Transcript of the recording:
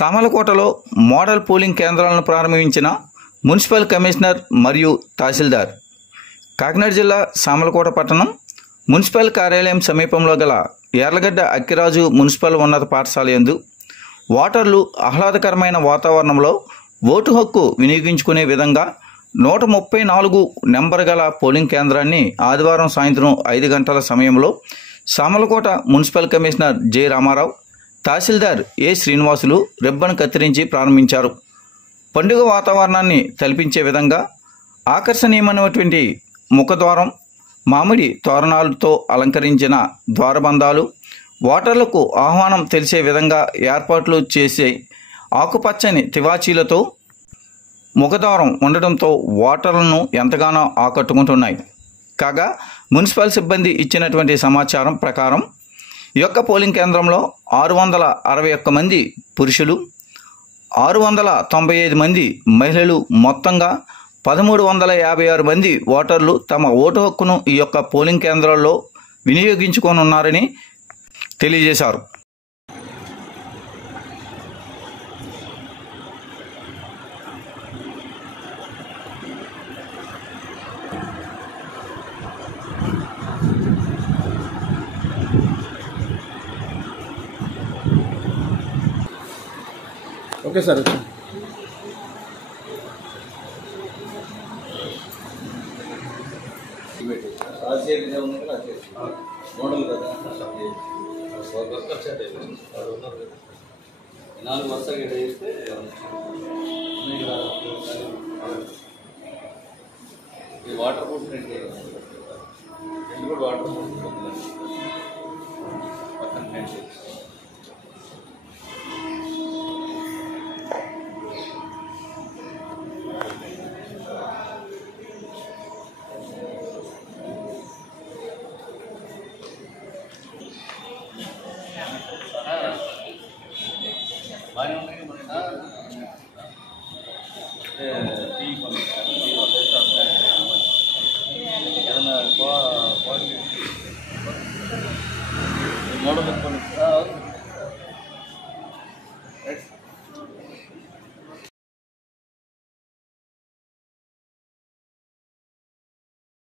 సామలకోటలో model polling కేంద్రాలను ప్రారంభించిన municipal commissioner మరియు తహసీల్దార్. కాకినాడ జిల్లా సామలకోట పట్టణం మున్సిపల్ కార్యాలయం సమీపంలో గల యార్లగడ్డ అక్కిరాజు మున్సిపల్ ఉన్నత పాఠశాల యందు ఓటర్లు ఆహ్లాదకరమైన వాతావరణంలో ఓటు హక్కు వినియోగించుకునే విధంగా 134 నెంబర్ గల పోలింగ్ కేంద్రాన్ని ఆదివారం సాయంత్రం 5 గంటల సమయంలో Samalkot municipal commissioner J Ramarao, తహసీల్దార్ ఏ శ్రీనివాసులు రిబ్బన్ కత్తిరించి ప్రారంభించారు. పండుగ వాతావరణాన్ని తలపించే విధంగా ఆకర్షణీయమైనటువంటి ముఖద్వారం, మామిడి తోరణాలతో అలంకరించిన ద్వారబంధాలు, ఓటర్లకు ఆహ్వానం తెలిసే విధంగా ఏర్పాట్లు చేసే ఆకుపచ్చని తివాచీలతో ముఖద్వారం ఉండడంతో ఓటర్లను ఎంతగానో ఆకట్టుకుంటున్నాయి. కాగా మున్సిపల్ సిబ్బంది ఇచ్చినటువంటి సమాచారం ప్రకారం ఈ యొక్క పోలింగ్ కేంద్రంలో 661 మంది పురుషులు, 695 మంది మహిళలు, మొత్తంగా 1356 మంది ఓటర్లు తమ ఓటు హక్కును ఈ యొక్క పోలింగ్ కేంద్రాల్లో వినియోగించుకోనున్నారని తెలియజేశారు. Okay sir. Water proof water proof